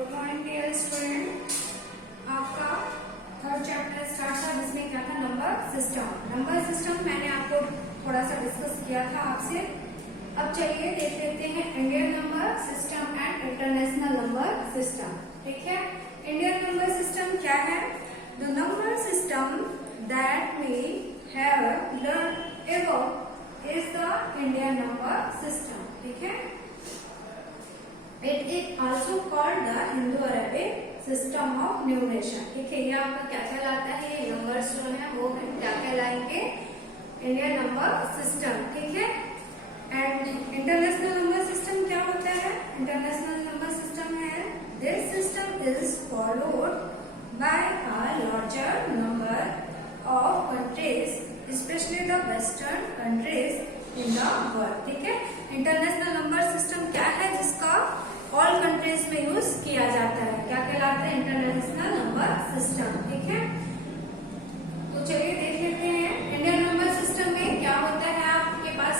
Good morning dear student. आपका third chapter start था जिसमें क्या था, नंबर सिस्टम। नंबर सिस्टम मैंने आपको थोड़ा सा डिस्कस किया था आपसे। अब चलिए देख लेते हैं Indian number system and international number system. ठीक है, इंडियन नंबर सिस्टम क्या है? The number system that we have learn about is the Indian number system. ठीक है, It is also called the Indo-Arabic system of numeration। ठीक है, ये आपका क्या कहलाता है? ये नंबर्स जो है वो क्या कहलाएंगे? Indian number system. ठीक है, एंड इंटरनेशनल नंबर सिस्टम क्या होता है? इंटरनेशनल नंबर सिस्टम है this system is followed by a larger number of countries, specially the western countries in the world. ठीक है, इंटरनेशनल नंबर सिस्टम क्या है जिसका ऑल कंट्रीज में यूज किया जाता है, क्या कहलाता है? International number system. ठीक है, तो चलिए देख लेते हैं इंडियन नंबर सिस्टम में क्या होता है। आपके पास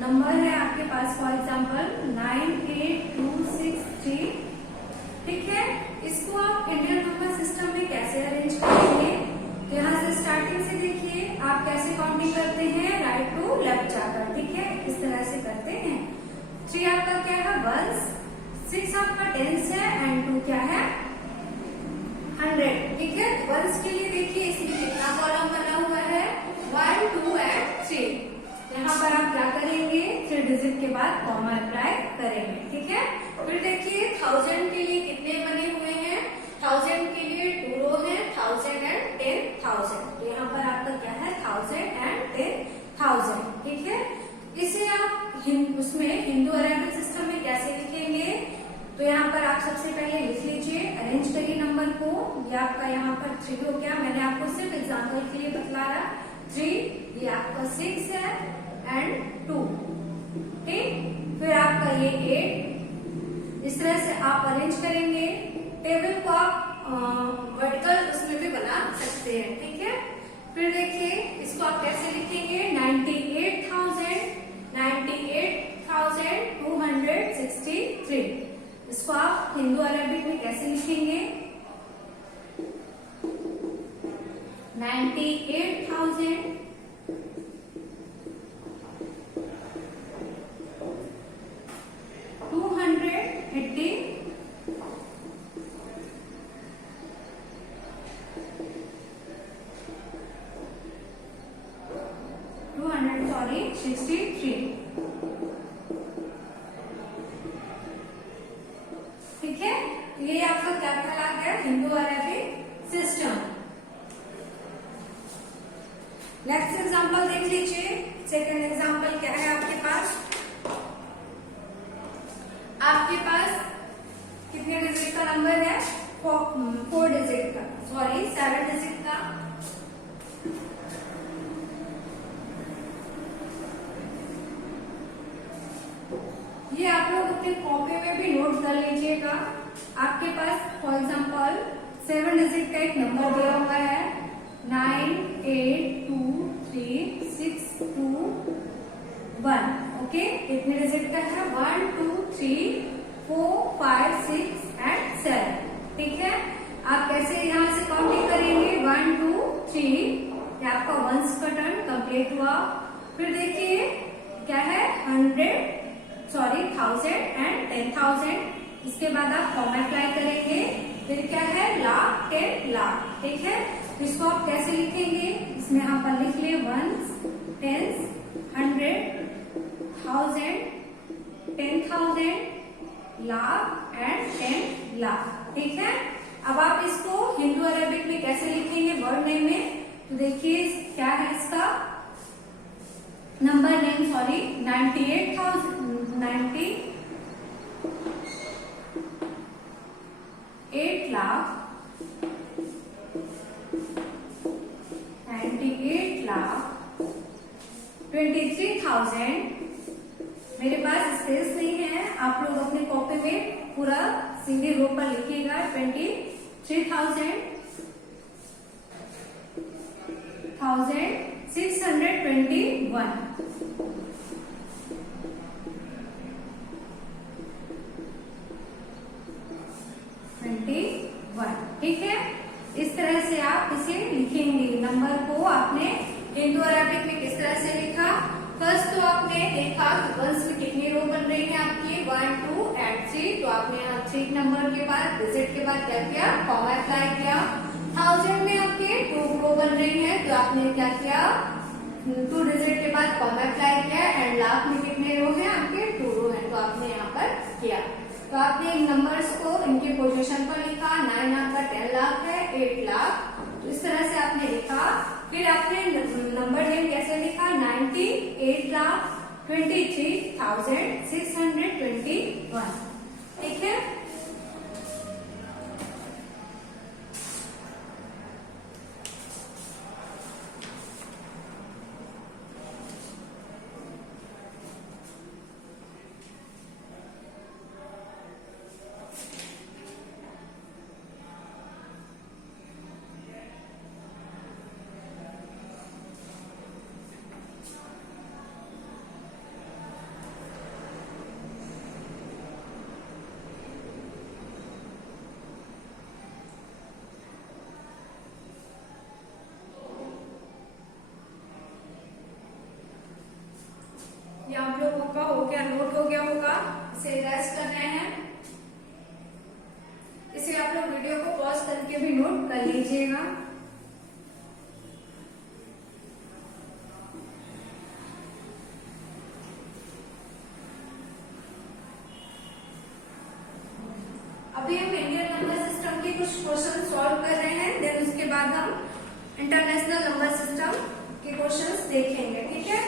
नंबर है, आपके पास फॉर एग्जांपल 98263। ठीक है, इसको आप इंडियन नंबर सिस्टम में कैसे अरेंज करेंगे? तो यहाँ से स्टार्टिंग से देखिए आप कैसे काउंटिंग करते हैं, राइट टू लेफ्ट जाकर। ठीक है, इस तरह से करते हैं। 3 आपका क्या है? वंस, 6 आपका टेंस है एंड 2 क्या है? 100। ठीक है, वंस के लिए देखिए इसमें कितना कॉलम बना हुआ है? 1, 2 एंड 3। यहाँ पर आप क्या करेंगे? 3 डिजिट के बाद कॉमा अप्लाई करेंगे। ठीक है, फिर देखिए 1000 के लिए कितने बने हुए हैं? 1000 के लिए 2 रो है, 1000 एंड 10,000। तो यहाँ पर आपका क्या है? 1000 एंड 10,000। ठीक है, इसे आप उसमें हिंदू अरेबिक सिस्टम में कैसे लिखेंगे? तो यहाँ पर आप सबसे पहले लिख लीजिए, अरेंज करिए नंबर को। ये आपका यहाँ पर 3 हो गया, मैंने आपको सिर्फ एग्जांपल के लिए बतला रहा। 3, ये आपका 6 है एंड 2। ठीक, फिर आपका ये 8। इस तरह से आप अरेंज करेंगे। टेबल को आप वर्टिकल उसमें भी बना सकते हैं। ठीक है, फिर देखिए इसको आप कैसे लिखेंगे? 98,263। इसको आप हिंदू अरेबिक में कैसे लिखेंगे? 98,280। सॉरी 63। ठीक है, ये आपका क्या कहला गया? Hindu Arabic system. Next example देख लीजिए। सेकंड एग्जांपल क्या है आपके पास? आपके पास कितने डिजिट का नंबर है? 4 डिजिट का, सॉरी 7 डिजिट का। ये आप लोग अपने कॉपी में भी नोट कर लीजिएगा। आपके पास फॉर एग्जांपल 7 डिजिट का एक नंबर दिया हुआ है 982362 ओके, कितने डिजिट का है? 1, 2, 3, 4, 5, 6 एंड 7। ठीक है, आप कैसे यहाँ से काउंटिंग करेंगे? 1, 2, 3। ये आपका वंस का टर्न कंप्लीट हुआ। फिर देखिए क्या है? 1000 एंड 10,000। इसके बाद आप कॉमा अप्लाई करेंगे। फिर क्या है? लाख, 10 लाख। ठीक है, इसको आप कैसे लिखेंगे? इसमें यहाँ पर लिख लिए ones, tens, 100, 1000, 10,000, lakh and 10 lakh. ठीक है, अब आप इसको हिंदू अरेबिक में कैसे लिखेंगे वर्ड नेम में? तो देखिए क्या है इसका नंबर नेम, सॉरी 98 लाख 23,000। मेरे पास स्पेस नहीं है, आप लोग अपने कॉपी में पूरा सीधी रो पर लिखिएगा। 23,621। हिंदू अरेबिक में किस तरह से लिखा? फर्स्ट तो आपने देखा कि वंस में कितनी रो बन रही है आपकी 1 2 एंड 3, तो आपने यहाँ 3 नंबर के बाद डिजिट के बाद क्या किया? कॉमा अप्लाई किया। 1000 में आपके 2 रो बन रही है, तो आपने क्या किया? 2 डिजिट के बाद कॉमा अप्लाई किया। एंड लाख में कितने रो है आपके? 2 रो है, तो आपने यहाँ पर किया। तो आपने इन नंबर्स को इनके पोजीशन पर लिखा। 9 आपका 10 लाख है, 8 लाख, तो इस तरह से आपने लिखा। फिर आपने नंबर नेम कैसे लिखा? 98,23,621, ठीक है। ये आप लोगों का हो गया, नोट हो गया होगा, इसे रेस्ट कर रहे हैं। इसे आप लोग वीडियो को पॉज करके भी नोट कर लीजिएगा। अभी हम इंडियन नंबर सिस्टम के कुछ क्वेश्चन सॉल्व कर रहे हैं, देन उसके बाद हम इंटरनेशनल नंबर सिस्टम के क्वेश्चंस देखेंगे, ठीक है।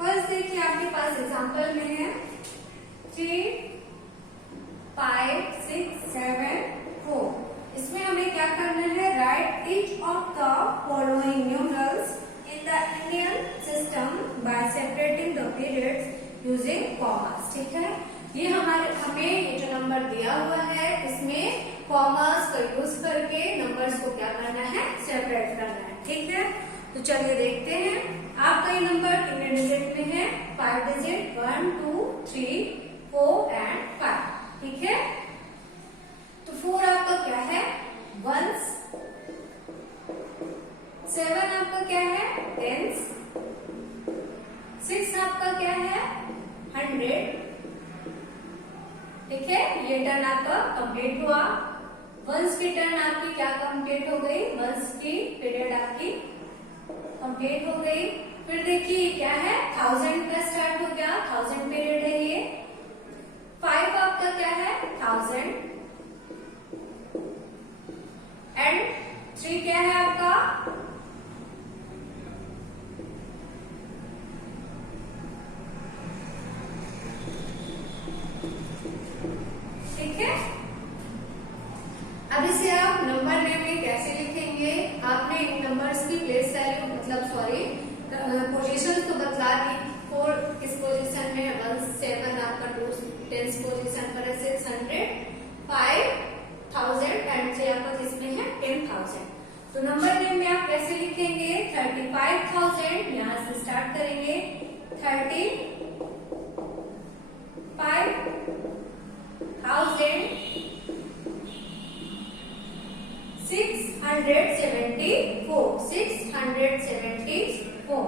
फर्स्ट देखिए आपके पास एग्जांपल में है 3 5 6 7 4। इसमें हमें क्या करना है? Right each of the following numerals in the Indian system by separating the periods using commas, ठीक है। ये हमें ये जो नंबर दिया हुआ है इसमें कॉमास का यूज करके नंबर्स को क्या करना है? सेपरेट करना है, ठीक है। तो चलिए देखते हैं आपका ये नंबर कितने डिजिट में है? 5 डिजिट, 1 2 3 4 एंड 5, ठीक है। तो 4 आपका क्या है? वंस। 7 आपका क्या है? टेंस। 6 आपका क्या है? 100, ठीक है। ये टर्न आपका कंप्लीट हुआ। वंस की टर्न आपकी क्या कंप्लीट हो गई? वंस की पीरियड आपकी कंप्लीट हो गई। फिर देखिए क्या है? 1000 का स्टार्ट हो गया, 1000 पीरियड है ये। 5 आपका क्या है? 1000 एंड 3 क्या है आपका? ठीक है। अब इसे आप नंबर नेम में कैसे लिखेंगे? आपने इन नंबर्स की प्लेस वैल्यू मतलब पोजीशन तो बतला दी। 4 किस पोजीशन में है? 1 7 आपका 2 10 पोजीशन पर है, 600 5 1000 एंड 3 आपका किसमें है? 10,000। तो नंबर नेम में आप कैसे लिखेंगे? 35,000 यहां से स्टार्ट करेंगे। 35,000 674 674।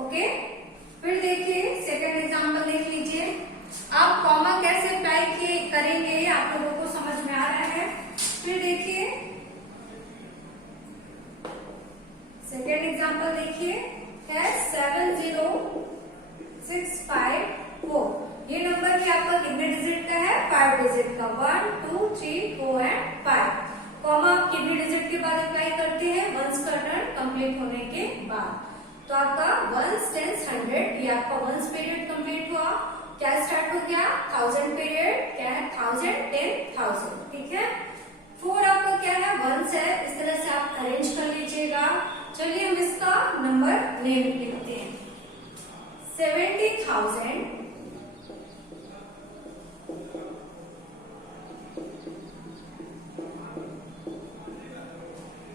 ओके। फिर देखिए सेकंड एग्जांपल देख लीजिए। आप कॉमा कैसे अप्लाई करेंगे आप लोगों को समझ में आ रहा है। फिर देखिए सेकंड एग्जांपल देखिए है 70654। ये नंबर भी आपका कितने डिजिट का है? 5 डिजिट का। 1 2 3 4 एंड 5। कॉमा आप कितने डिजिट के बाद अप्लाई करते हैं? वंस का टर्न कंप्लीट होने के बाद। तो आपका 1 10 100 ये आपका वंस पीरियड कंप्लीट हुआ। क्या स्टार्ट हो गया? 1000 पीरियड क्या है? 1000 10,000, ठीक है। 4 आपका क्या है? वंस है। इस तरह से आप अरेंज कर लीजिएगा। चलिए हम इसका नंबर नेम लिखते हैं। 70,000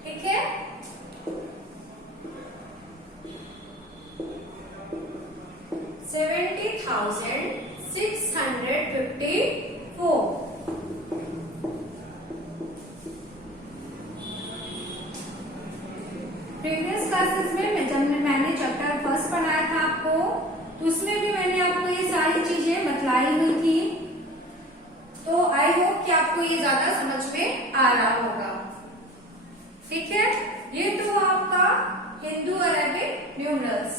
ठीक है। 70,674 प्रीवियस क्लासेस में जब मैंने चैप्टर फर्स्ट पढ़ाया था आपको, तो उसमें भी मैंने आपको ये सारी चीजें बतलाई हुई थी। तो आई होप कि आपको ये ज्यादा समझ में आ रहा होगा। ठीक है, ये तो आपका हिंदू अरेबिक न्यूमरल्स।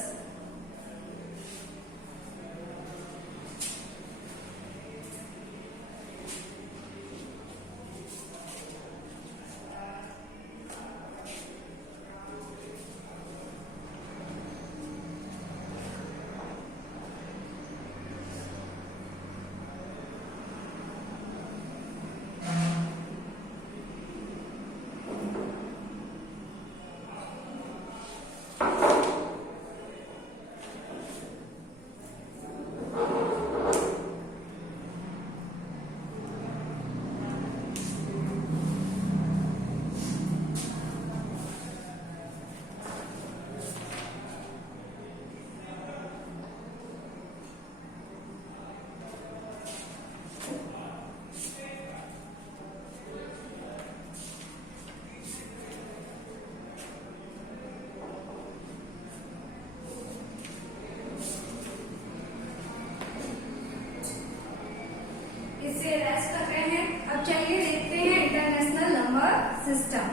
इससे रेस्ट कर रहे हैं। अब चलिए देखते हैं international number system.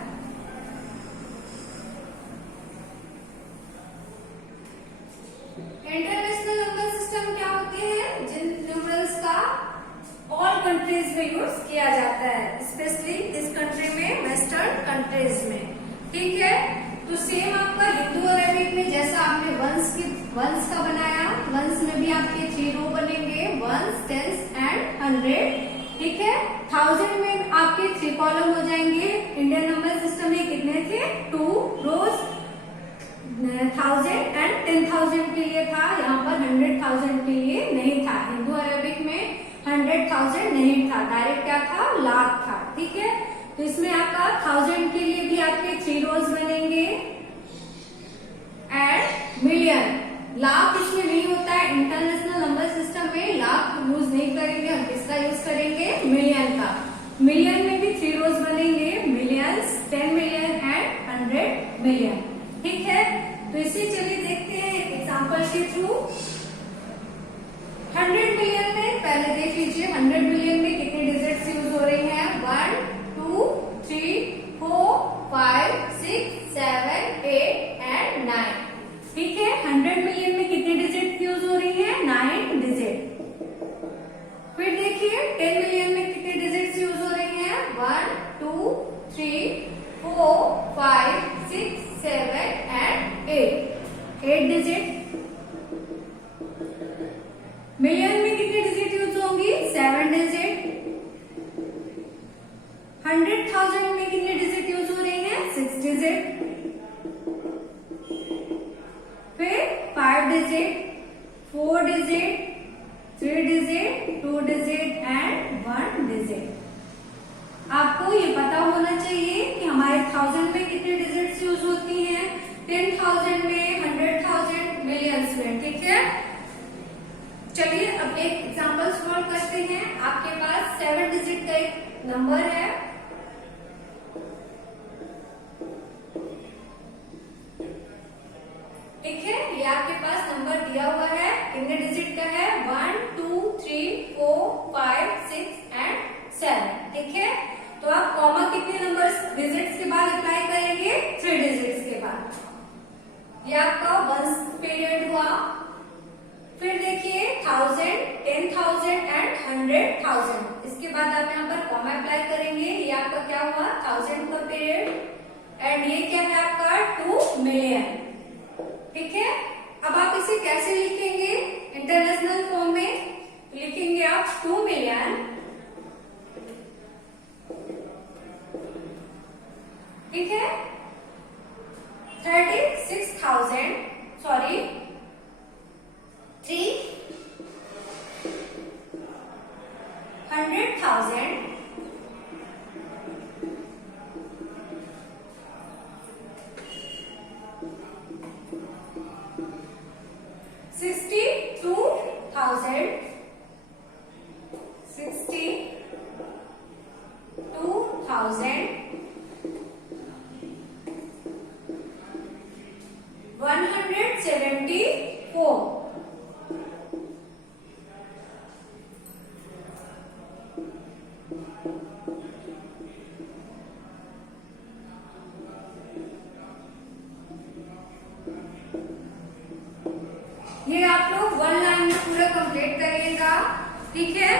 International number system क्या होते हैं? जिन न्यूमरल्स का ऑल कंट्रीज में यूज किया जाता है, स्पेशली इस कंट्री में, वेस्टर्न कंट्रीज में। ठीक है, तो सेम आपका हिंदू अरेबिक में जैसा आपने वंस का बनाया, वंस में भी आपके 3 रो बनेंगे, वंस, टेंस एंड 100। ठीक है, 1000 में आपके 3 कॉलम हो जाएंगे। इंडियन नंबर सिस्टम में कितने थे? 2 रोज। 1000 एंड 10,000 के लिए था, यहाँ पर 100,000 के लिए नहीं था। हिंदू अरेबिक में 100,000 नहीं था, डायरेक्ट क्या था? लाख था। ठीक है, तो इसमें आपका 1000 के लिए भी आपके 3 रोज बनेंगे एंड मिलियन। लाख इसमें नहीं होता है, इंटरनेशनल नंबर सिस्टम में लाख यूज नहीं करेंगे हम। किसका यूज करेंगे? मिलियन का। मिलियन में भी 3 रोज बनेंगे, मिलियंस, 10 मिलियन एंड 100 मिलियन। ठीक है, तो इसे चलिए देखते हैं एग्जांपल के थ्रू। 100 मिलियन में पहले देख लीजिए, 100 मिलियन में कितने डिजिट्स यूज हो रही हैं? 1, 2, 3, 4, 5, 6, 7, 8 एंड 9। ठीक है, 100 मिलियन में कितने डिजिट यूज हो रही हैं? 9 डिजिट। फिर देखिए 10 मिलियन में कितने डिजिट्स यूज हो रही हैं? 1, 2, 3, 4, 5, 6, 7 एंड 8 डिजिट। मिलियन में कितने डिजिट यूज होंगी? 7 डिजिट। 100,000 में कितने डिजिट यूज हो रही हैं? 6 डिजिट। फिर 5 digit, 4 digit, 3 digit, 2 digit and 1 digit. आपको ये पता होना चाहिए कि हमारे 1000 में कितने डिजिट्स यूज होती हैं, 10,000 में, 100,000, मिलियंस में। ठीक है, चलिए अब एक एग्जांपल सॉल्व करते हैं। आपके पास 7 डिजिट का एक नंबर है। ठीक है, ये आपके पास नंबर दिया हुआ है, कितने डिजिट का है? 1, 2, 3, 4, 5, 6 एंड 7। ठीक है, तो आप कॉमा कितने नंबर्स डिजिट्स के बाद अप्लाई करेंगे? 3 डिजिट्स के बाद। ये आपका वंस पीरियड हुआ। फिर देखिए 1000, 10,000 एंड 100,000। इसके बाद आप यहाँ पर कॉमा अप्लाई करेंगे। ये आपका क्या हुआ? 1000 का पीरियड एंड ये क्या है आपका? 2 मिलियन। ठीक है, अब आप इसे कैसे लिखेंगे? इंटरनेशनल फॉर्म में लिखेंगे आप 2 मिलियन। ठीक है, 36,000, सॉरी 300,000 62,000 62,000 4। ये आप लोग 1 लाइन में पूरा कंप्लीट करिएगा, ठीक है।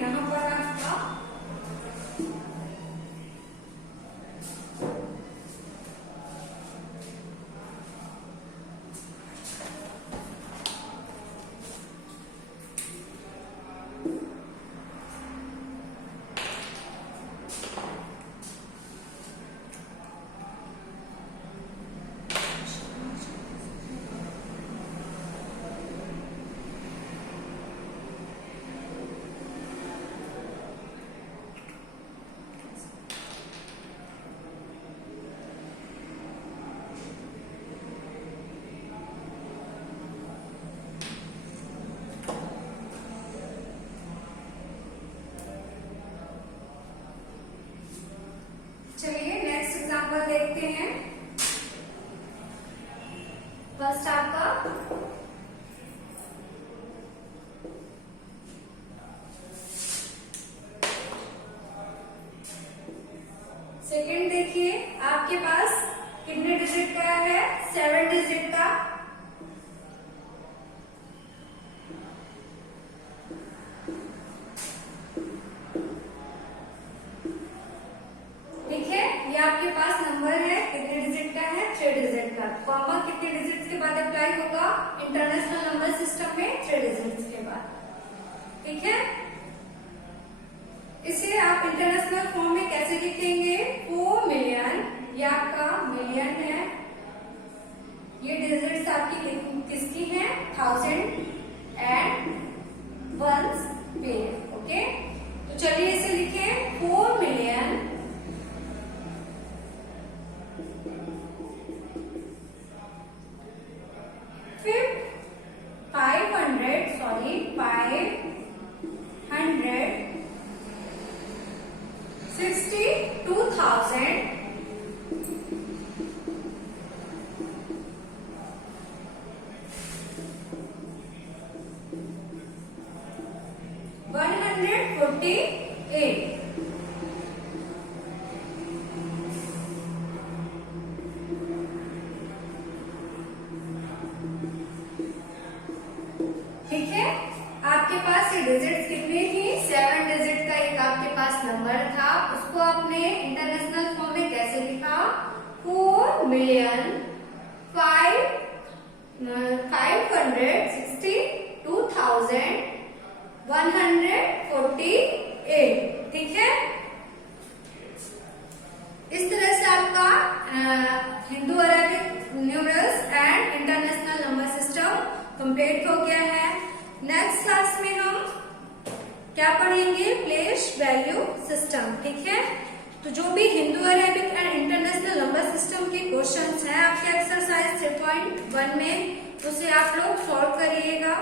यहाँ पर आपका चलिए नेक्स्ट एग्जांपल देखते हैं। फर्स्ट आपका सेकंड देखिए, आपके पास कितने डिजिट का है? 7 डिजिट का। आपके पास नंबर है, कितने डिजिट का है? 3 डिजिट का। कॉमा कितने डिजिट्स के बाद अप्लाई होगा? इंटरनेशनल नंबर सिस्टम में 3 डिजिट्स के बाद, ठीक है। इसे आप इंटरनेशनल फॉर्म में कैसे लिखेंगे? 4 मिलियन, ये आपका मिलियन है, ये डिजिट्स आपकी किसकी है? 1000 एंड वंस पे, ओके। तो चलिए इसे लिखें 4 मिलियन 148। ठीक है, आपके पास ये डिजिट्स कितनी थी? 7 डिजिट का एक आपके पास नंबर था, उसको आपने इंटरनेशनल फॉर्म में कैसे लिखा? 4 मिलियन 562,148, ठीक है। इस तरह से आपका Hindu Arabic numerals and international number system complete हो गया है। नेक्स्ट क्लास में हम क्या पढ़ेंगे? प्लेस वैल्यू सिस्टम, ठीक है। तो जो भी Hindu Arabic and international number system के क्वेश्चंस हैं आपके एक्सरसाइज 3.1 में, उसे आप लोग सॉल्व करिएगा।